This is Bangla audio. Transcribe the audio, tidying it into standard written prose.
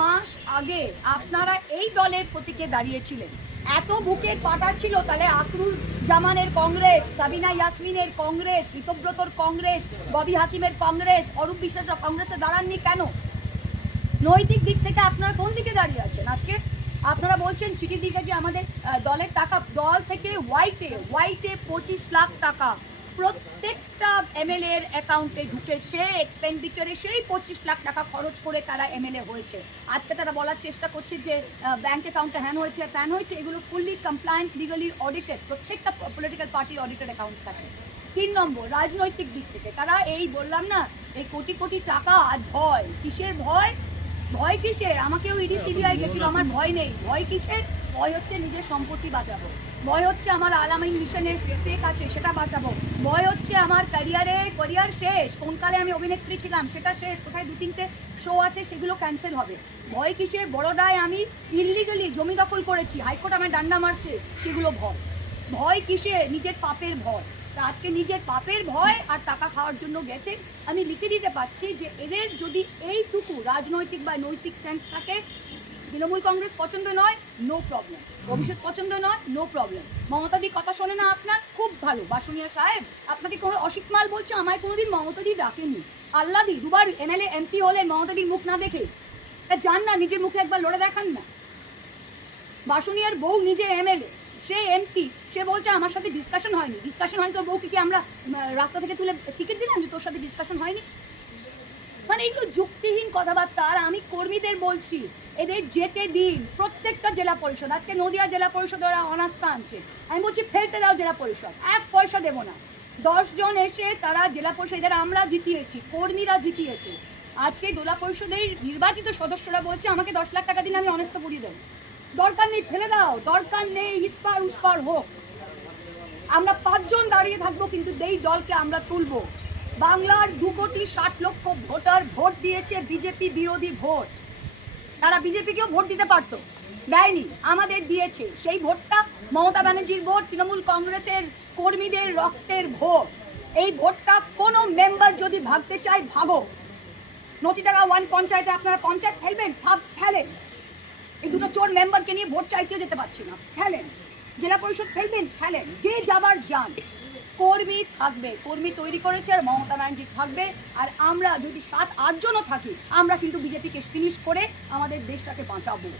মাস আগে আপনারা এই দলের প্রতীকে দাঁড়িয়েছিলেন। এত বুকের পাটা ছিল, তাহলে আকরুল জামানের কংগ্রেস, সাবিনা ইয়াসমিনের কংগ্রেস, ঋতব্রতর কংগ্রেস, ববি হাকিমের কংগ্রেস, অরূপ বিশ্বাসের কংগ্রেসে দাঁড়াননি কেন? নৈতিক দিক থেকে আপনারা কোন দিকে দাঁড়িয়ে আছেন? আজকে আপনারা বলছেন চিঠির দিকে যে আমাদের দলের টাকা, দল থেকে হোয়াইটে 25 লাখ টাকা প্রত্যেকটা এমএলএ এর অ্যাকাউন্টে ঢুকেছে, এক্সপেন্ডিচারে সেই 25 লাখ টাকা খরচ করে তারা এমএলএ হয়েছে। আজকে তারা বলার চেষ্টা করছে যে ব্যাংক অ্যাকাউন্টে হ্যান হয়েছে ত্যান হয়েছে, এগুলো ফুললি কমপ্লায়েন্ট, লিগালি অডিটেড, প্রত্যেকটা পলিটিক্যাল পার্টির অডিটেড অ্যাকাউন্টস থাকে। 3 নম্বর, রাজনৈতিক দিক থেকে তারা এই বললাম না, এই কোটি কোটি টাকা আর ভয় কিসের? ভয় কিসের? আমাকেও ইডি সিবিআই গেছিল, আমার ভয় নেই। ভয় কিসের? ভয় হচ্ছে নিজের সম্পত্তি বাঁচাবো, ভয় হচ্ছে আমার আলামিন মিশনের স্টেক আছে সেটা বাঁচাবো, ভয় হচ্ছে আমার ক্যারিয়ার শেষ, কোন কালে আমি অভিনেত্রী ছিলাম সেটা শেষ, কোথায় 2-3টে শো আছে সেগুলো ক্যান্সেল হবে। ভয় কিসের? বড়োদায় আমি ইললিগালি জমি দখল করেছি, হাইকোর্ট আমার ডান্ডা মারছে, সেগুলো ভয় কিসের? নিজের পাপের ভয়। তা আজকে নিজের পাপের ভয় আর টাকা খাওয়ার জন্য গেছে। আমি লিখে দিতে পারছি যে এদের যদি এইটুকু রাজনৈতিক বা নৈতিক সেন্স থাকে, তৃণমূল কংগ্রেস পছন্দ নয়, নো প্রবলেম, ভবিষ্যৎ পছন্দ নয়, নো প্রবলেম। মমতাদি কথা শোনে না আপনার? খুব ভালো, বাসুনিয়া সাহেব আপনাকে কোনো অসিত মাল বলছে, আমায় কোনোদিন মমতাদি ডাকেনি। আল্লাদি 2বার এমএলএ এমপি হলেন মমতাদির মুখ না দেখে, যান না নিজের মুখে একবার লড়ে দেখান না। বাসুনিয়ার বউ নিজে এমএলএ, সে এমপি, সে বলছে আমার সাথে ডিসকাশন হয়নি। তোর বউকে কি আমরা রাস্তা থেকে তুলে টিকিট দিলাম যে তোর সাথে ডিসকাশন হয়নি? মানে এগুলো যুক্তিহীন কথাবার্তা। আর আমি কর্মীদের বলছি, এদের যেতে দিন। প্রত্যেকটা জেলা পরিষদ, আজকে নদিয়া জেলা পরিষদ ওরা অনাস্থা আনছে, আমি বলছি ফেরতে দাও জেলা পরিষদ, 1 পয়সা দেবো না। 10 জন এসে তারা জেলা পরিষদের আমরা জিতিয়েছি, কর্মীরা জিতিয়েছে। আজকে জেলা পরিষদের নির্বাচিত সদস্যরা বলছে আমাকে 10 লাখ টাকা দিন, আমি অনাস্থা পুড়িয়ে দেবো। দরকার নেই, ফেলে দাও, দরকার নেই, ইস্পার উস্পার হোক। আমরা 5 জন দাঁড়িয়ে থাকবো, কিন্তু এই দলকে আমরা তুলবো। বাংলার 2,60,00,000 ভোটার ভোট দিয়েছে বিজেপি বিরোধী ভোট। তারা বিজেপিকেও ভোট দিতে পারতো, দেয়নি, আমাদের দিয়েছে। সেই ভোটটা মমতা ব্যানার্জির ভোট, তৃণমূল কংগ্রেসের কর্মীদের রক্তের ভোট। এই ভোটটা কোনো মেম্বার যদি ভাগতে চায় ভাগো। নতি টাকা 1 পঞ্চায়েতে আপনারা পঞ্চায়েত ফেলবেন, ফেলেন। এই দুটো চোর মেম্বারকে নিয়ে ভোট চাইতেও যেতে পারছি না, ফেলেন। জেলা পরিষদ ফেলবেন, ফেলেন। যে যাবার যান, কর্মী থাকবে, কর্মী তৈরি করেছে আর মমতা ব্যানার্জি থাকবে। আর আমরা যদি 7-8 জনও থাকি, আমরা কিন্তু বিজেপিকে ফিনিশ করে আমাদের দেশটাকে বাঁচাবো।